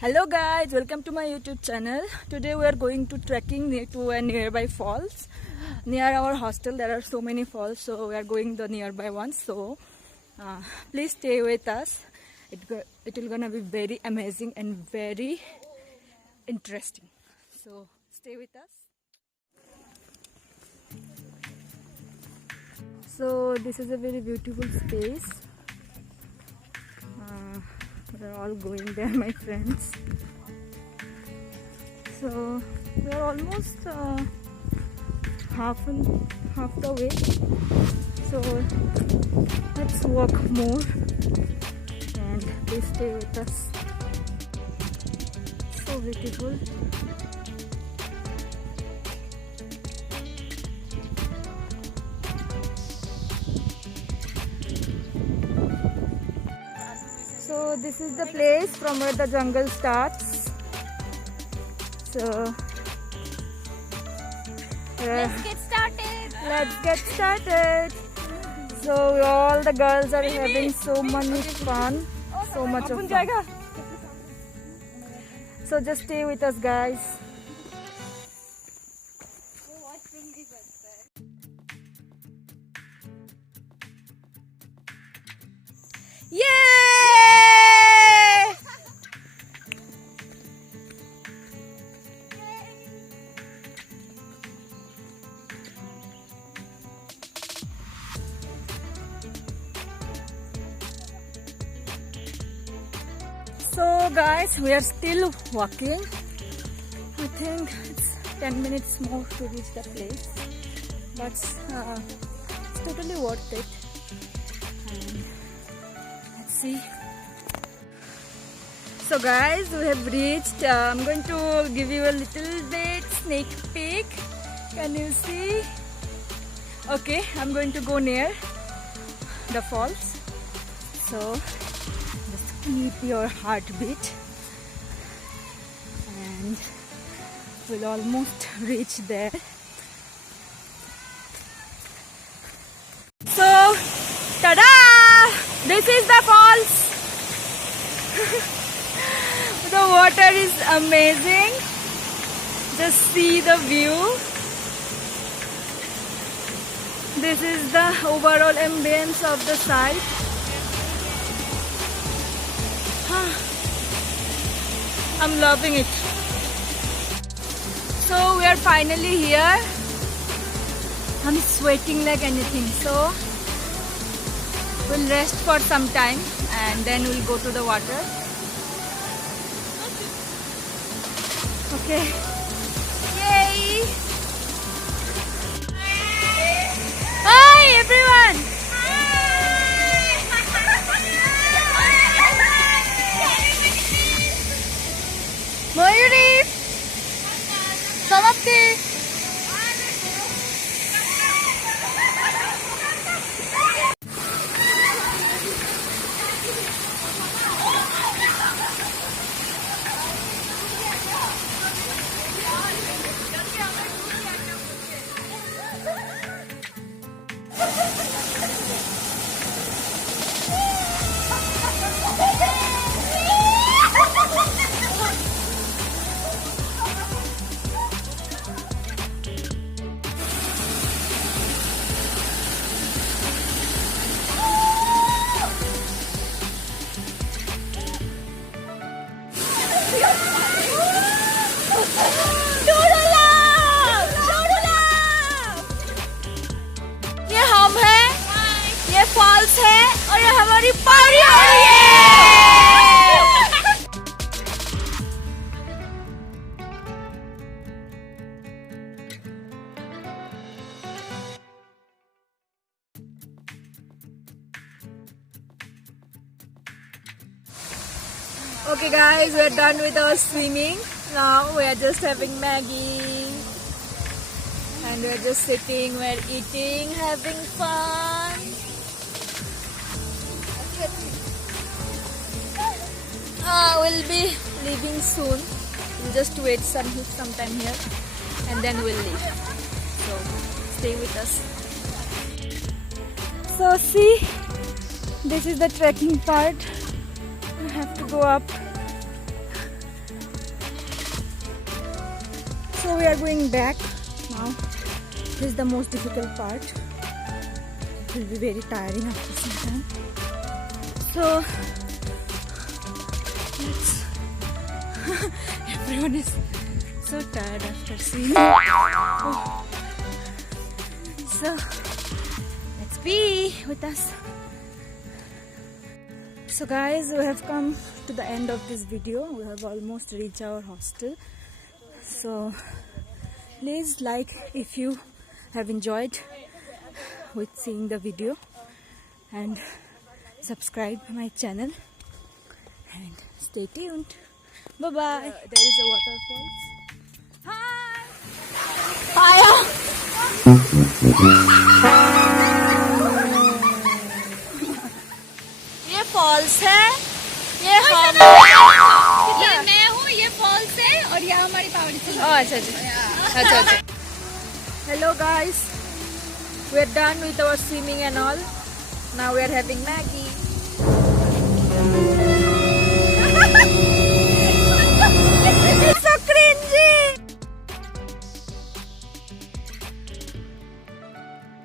Hello guys, welcome to my YouTube channel. Today we are going to trekking to a nearby falls. Near our hostel there are so many falls, so we are going the nearby ones. So please stay with us. It will gonna be very amazing and very interesting. So stay with us. So this is a very beautiful space. We're all going there, my friends. So we're almost half the way. So let's walk more and please stay with us. So beautiful. So this is the place from where the jungle starts. So Let's get started. let's get started. So all the girls are having so much fun, so much of fun. So just stay with us, guys. Yay! So guys, we are still walking. I think it's 10 minutes more to reach the place, but it's totally worth it. And let's see. So guys, we have reached. I'm going to give you a little bit sneak peek. Can you see? Okay, I'm going to go near the falls. So just keep your heartbeat, and we'll almost reach there. So, tada! This is the falls. The water is amazing. Just see the view. This is the overall ambience of the site. I'm loving it. So we are finally here. I'm sweating like anything. So we'll rest for some time and then we'll go to the water. Okay. Yay! Hi everyone! Mayuri! Samapti! ये हम हैं, ये false है और ये हमारी पारी हो रही है। Okay guys, we are done with our swimming. Now we are just having Maggie. And we're just sitting, we're eating, having fun. We'll be leaving soon. We'll just wait some time here and then we'll leave. So stay with us. So see, this is the trekking part. I have to go up So we are going back now. This is the most difficult part. It will be very tiring after some time. So let's everyone is so tired after seeing. Oh. So let's be with us. So guys, we have come to the end of this video. We have almost reached our hostel. So please like if you have enjoyed with seeing the video, and subscribe my channel and stay tuned. Bye bye. There is a waterfalls. Hi. Fire. ये false है, ये हम ये मैं हूँ, ये false है और ये हमारी पावड़ी से। अच्छा जी, अच्छा। Hello guys, we are done with our swimming and all. Now we are having Maggie.